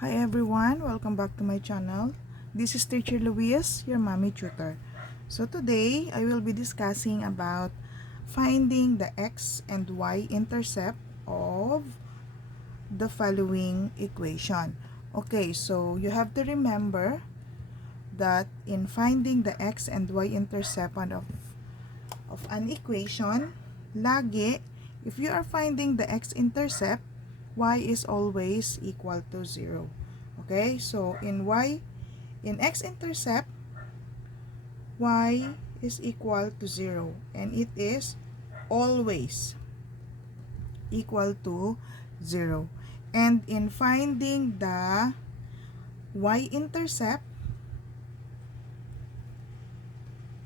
Hi everyone, welcome back to my channel. This is Teacher Luis, your mommy tutor. So today, I will be discussing about finding the x and y intercept of the following equation. Okay, so you have to remember that in finding the x and y intercept of an equation, lagi, if you are finding the x-intercept, y is always equal to 0. Okay, so in x-intercept, y is equal to 0 and it is always equal to 0. And in finding the y-intercept,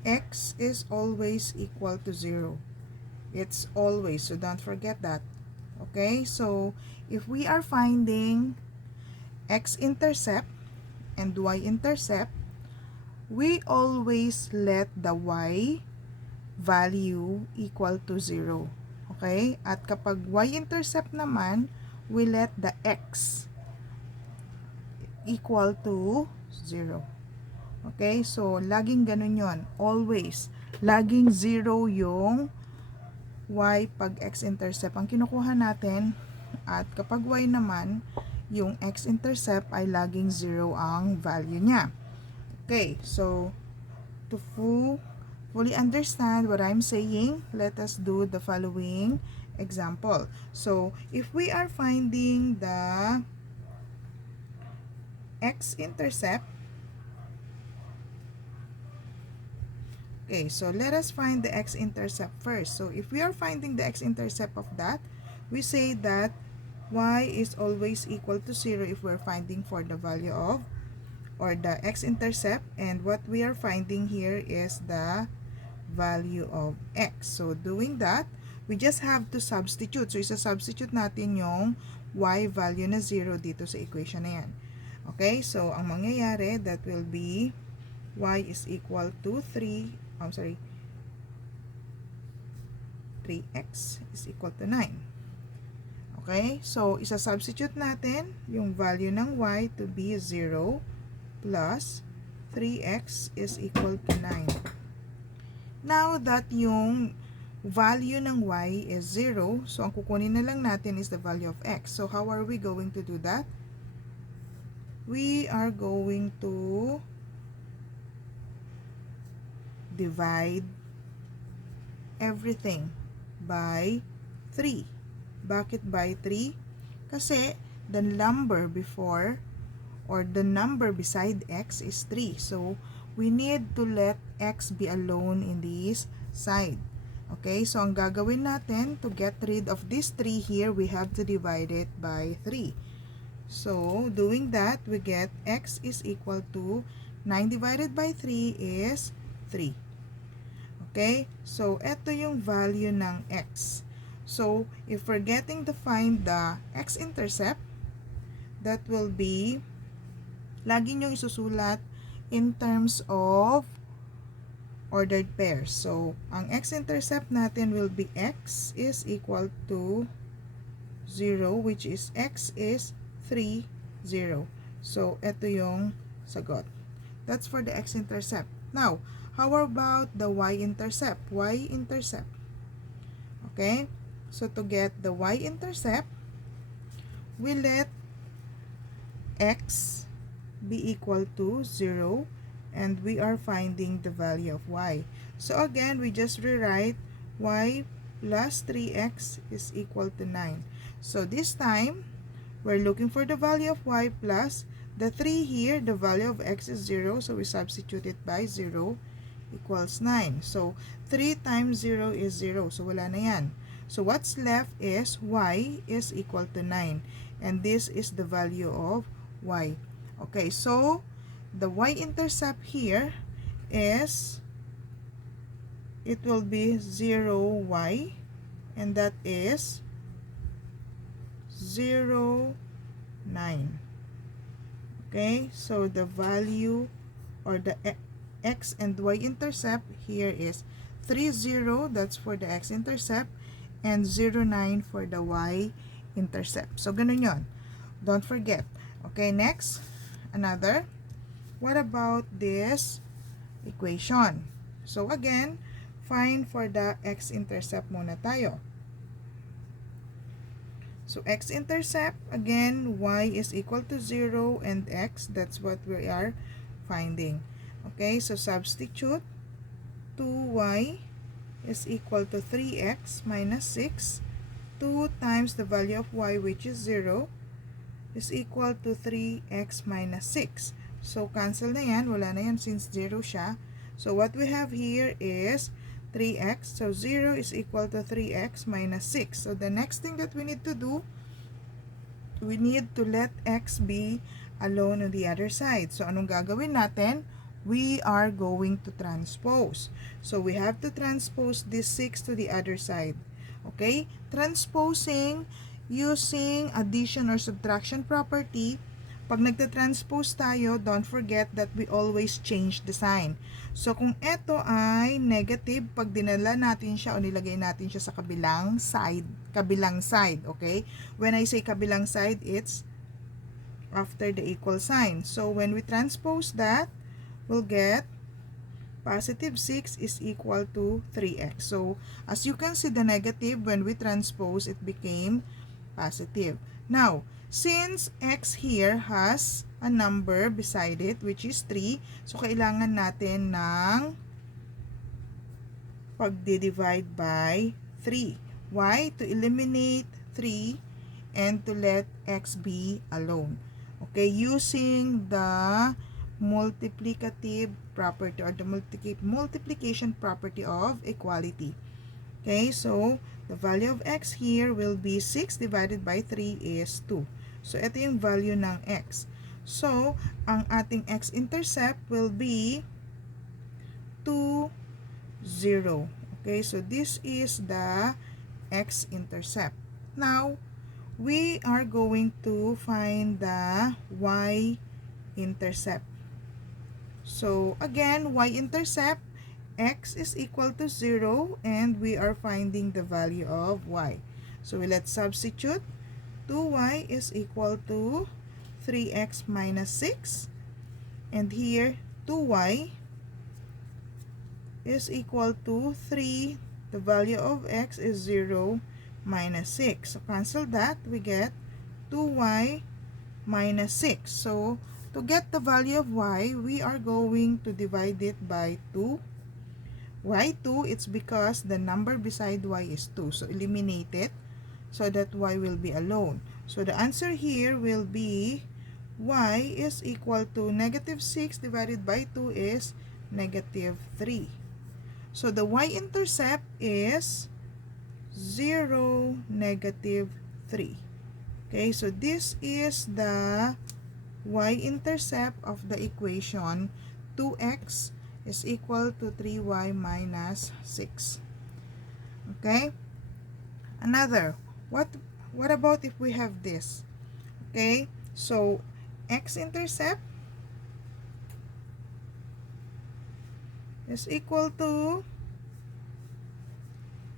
x is always equal to 0. It's always, so don't forget that. Okay, so if we are finding x-intercept and y-intercept, we always let the y value equal to 0. Okay? At kapag y-intercept naman, we let the x equal to 0. Okay? So, laging ganun yon. Always. Laging 0 yung y pag x-intercept ang kinukuha natin, at kapag y naman, yung x-intercept ay laging 0 ang value niya. Okay, so to fully understand what I'm saying, let us do the following example. So if we are finding the x-intercept, okay, so let us find the x-intercept first. So if we are finding the x-intercept of that, we say that y is always equal to 0 if we're finding for the value of, or the x-intercept, and what we are finding here is the value of x. So doing that, we just have to substitute. So isa-substitute natin yung y value na 0 dito sa equation na yan. Okay, so ang mangyayari, that will be y is equal to 3x is equal to 9. Okay, so isa-substitute natin yung value ng y to be 0 plus 3x is equal to 9. Now that yung value ng y is 0, so ang kukunin na lang natin is the value of x. So how are we going to do that? We are going to divide everything by 3. Bakit by 3? Kasi the number before, or the number beside x is 3. So we need to let x be alone in this side. Okay, so ang gagawin natin to get rid of this 3 here, we have to divide it by 3. So doing that, we get x is equal to 9 divided by 3 is 3. Okay, so ito yung value ng x. So if we're getting to find the x-intercept, that will be, lagi nyo isusulat in terms of ordered pairs. So, ang x-intercept natin will be x is equal to 0, which is x is 3, 0. So, ito yung sagot. That's for the x-intercept. Now, how about the y-intercept? Y-intercept. Okay? So, to get the y-intercept, we let x be equal to 0, and we are finding the value of y. So again, we just rewrite y plus 3x is equal to 9. So this time, we're looking for the value of y plus the 3 here. The value of x is 0, so we substitute it by 0 equals 9. So 3 times 0 is 0, so wala na yan. So what's left is y is equal to 9, and this is the value of y. Okay, so the y-intercept here is, it will be 0y, and that is 0, 9. Okay, so the value, or the x and y-intercept here is 3, 0, that's for the x-intercept, and 0, 9 for the y-intercept. So ganun yon. Don't forget. Okay, next, another. What about this equation? So again, find for the x-intercept muna tayo. So x-intercept, again, y is equal to 0 and x, that's what we are finding. Okay, so substitute 2y is equal to 3x minus 6. 2 times the value of y, which is 0, is equal to 3x minus 6. So cancel na yan, wala na yan since 0 siya. So what we have here is 3x. So 0 is equal to 3x minus 6. So the next thing that we need to do, we need to let x be alone on the other side. So anong gagawin natin? We are going to transpose. So we have to transpose this 6 to the other side. Okay? Transposing using addition or subtraction property. Pag nagta-transpose tayo, don't forget that we always change the sign. So kung ito ay negative, pag dinala natin siya o nilagay natin siya sa kabilang side, okay? When I say kabilang side, it's after the equal sign. So when we transpose that, we'll get positive 6 is equal to 3x. So as you can see, the negative, when we transpose, it became positive. Now, since x here has a number beside it, which is 3, so kailangan natin ng pagdi-divide by 3. Why? To eliminate 3 and to let x be alone. Okay, using the multiplicative property or the multiplication property of equality. Okay, so the value of x here will be 6 divided by 3 is 2. So, ito yung value ng x. So, ang ating x-intercept will be 2, 0. Okay, so this is the x-intercept. Now, we are going to find the y-intercept. So, again, y-intercept, x is equal to 0 and we are finding the value of y. So, let's substitute. 2y is equal to 3x minus 6. And here, 2y is equal to 3. The value of x is 0 minus 6. So, cancel that. We get 2y minus 6. So, to get the value of y, we are going to divide it by 2. Why 2? It's because the number beside y is 2. So, eliminate it so that y will be alone. So, the answer here will be y is equal to negative 6 divided by 2 is negative 3. So, the y-intercept is 0, negative 3. Okay, so this is the y-intercept of the equation 2x is equal to 3y minus 6. Okay? Another, what about if we have this? Okay? So, x-intercept is equal to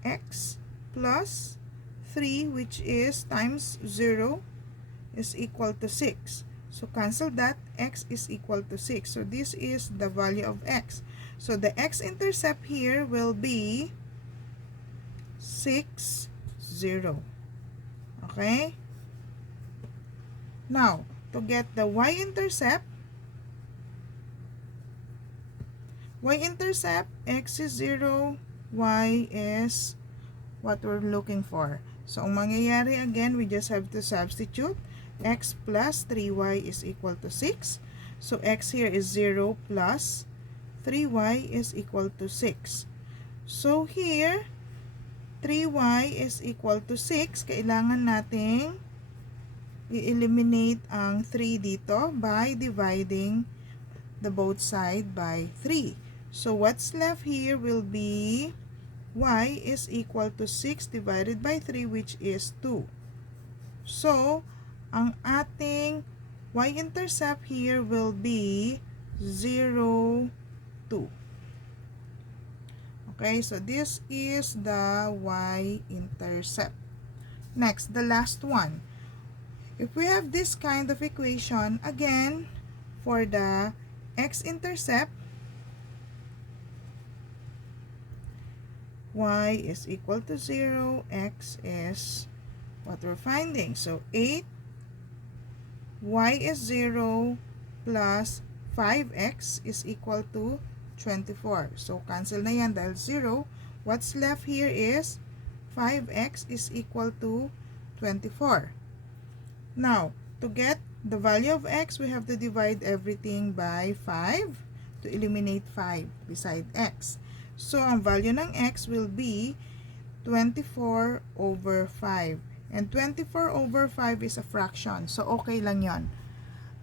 x plus 3, which is times 0 is equal to 6. So, cancel that. X is equal to 6. So, this is the value of x. So, the x-intercept here will be 6, 0. Okay? Now, to get the y-intercept, x is 0, y is what we're looking for. So, ang mangyayari again, we just have to substitute. X plus 3y is equal to 6. So, x here is 0 plus 3y is equal to 6. So, here, 3y is equal to 6. Kailangan nating i-eliminate ang 3 dito by dividing the both side by 3. So, what's left here will be y is equal to 6 divided by 3, which is 2. So, ang ating y-intercept here will be 0, 2. Okay, so this is the y-intercept. Next, the last one. If we have this kind of equation, again, for the x-intercept, y is equal to 0, x is what we're finding. So 8, y is 0, plus 5x is equal to 24. So cancel na yan dahil 0. What's left here is 5x is equal to 24. Now, to get the value of x, we have to divide everything by 5 to eliminate 5 beside x. So, ang value ng x will be 24 over 5. And 24 over 5 is a fraction. So, okay lang yon.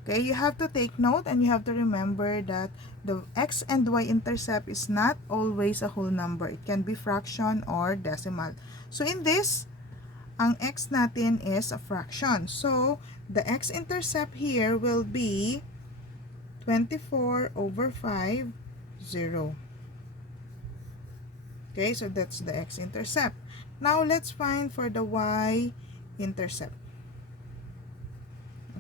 Okay, you have to take note and you have to remember that the x and y-intercept is not always a whole number. It can be fraction or decimal. So, in this, ang x natin is a fraction. So, the x-intercept here will be 24 over 5, 0. Okay, so that's the x-intercept. Now, let's find for the y-intercept.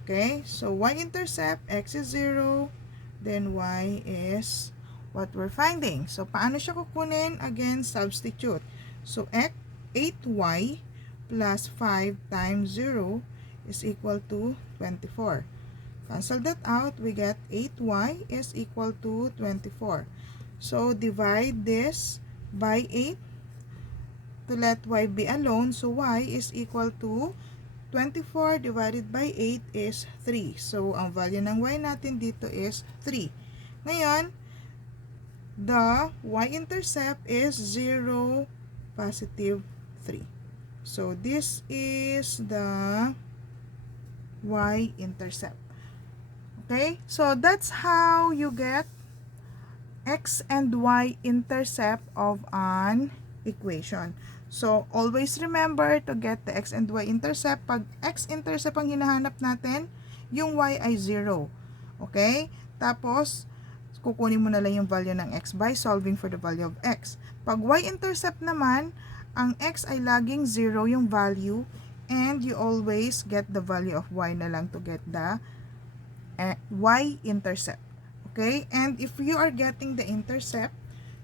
Okay, so y-intercept, x is 0, then y is what we're finding. So, paano siya kukunin? Again, substitute. So, 8y plus 5 times 0 is equal to 24. Cancel that out, we get 8y is equal to 24. So, divide this by 8 to let y be alone. So, y is equal to 24 divided by 8 is 3. So, ang value ng y natin dito is 3. Ngayon, the y-intercept is 0, positive 3. So, this is the y-intercept. Okay? So, that's how you get x and y-intercept of an equation. So, always remember to get the x and y-intercept. Pag x-intercept ang hinahanap natin, yung y ay 0. Okay? Tapos, kukunin mo na lang yung value ng x by solving for the value of x. Pag y-intercept naman, ang x ay laging 0 yung value and you always get the value of y na lang to get the y-intercept. Okay? And if you are getting the intercept,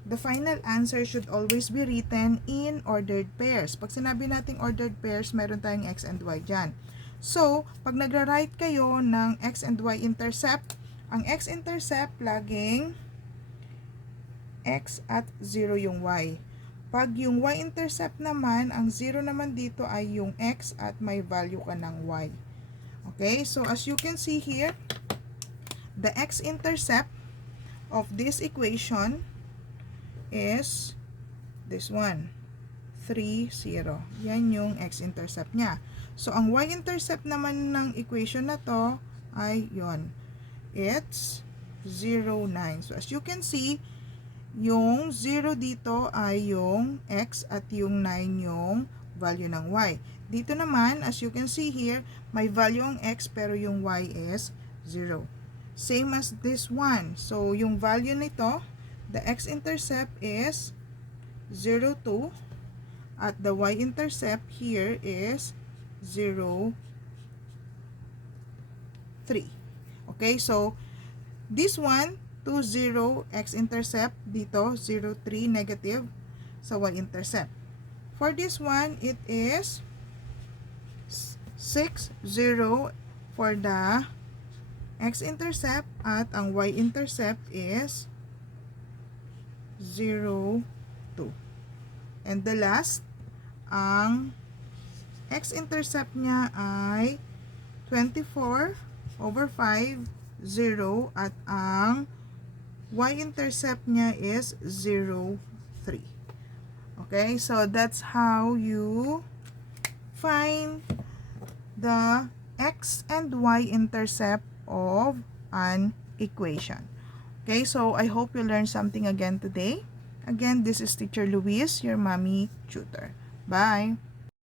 the final answer should always be written in ordered pairs. Pag sinabi nating ordered pairs, meron tayong x and y dyan. So, pag nagra-write kayo ng x and y intercept, ang x-intercept laging x at 0 yung y. Pag yung y-intercept naman, ang 0 naman dito ay yung x at may value ka ng y. Okay, so as you can see here, the x-intercept of this equation is this one, 3, 0. Yan yung x-intercept niya. So, ang y-intercept naman ng equation na to ay yon. It's 0, 9. So, as you can see, yung 0 dito ay yung x at yung 9 yung value ng y. Dito naman, as you can see here, may value ang x pero yung y is 0. Same as this one. So, yung value nito, the x-intercept is 0, 2 at the y-intercept here is 0, 3. Okay, so this one, 2, 0, x-intercept, dito 0, 3, negative sa y-intercept. For this one, it is 6, 0 for the x-intercept at ang y-intercept is 0, 2. And the last, ang x-intercept niya ay 24 over 5, 0 at ang y-intercept niya is 0, 3. Okay, so that's how you find the x and y-intercept of an equation. Okay, so I hope you learned something again today. Again, this is Teacher Luis, your mommy tutor. Bye!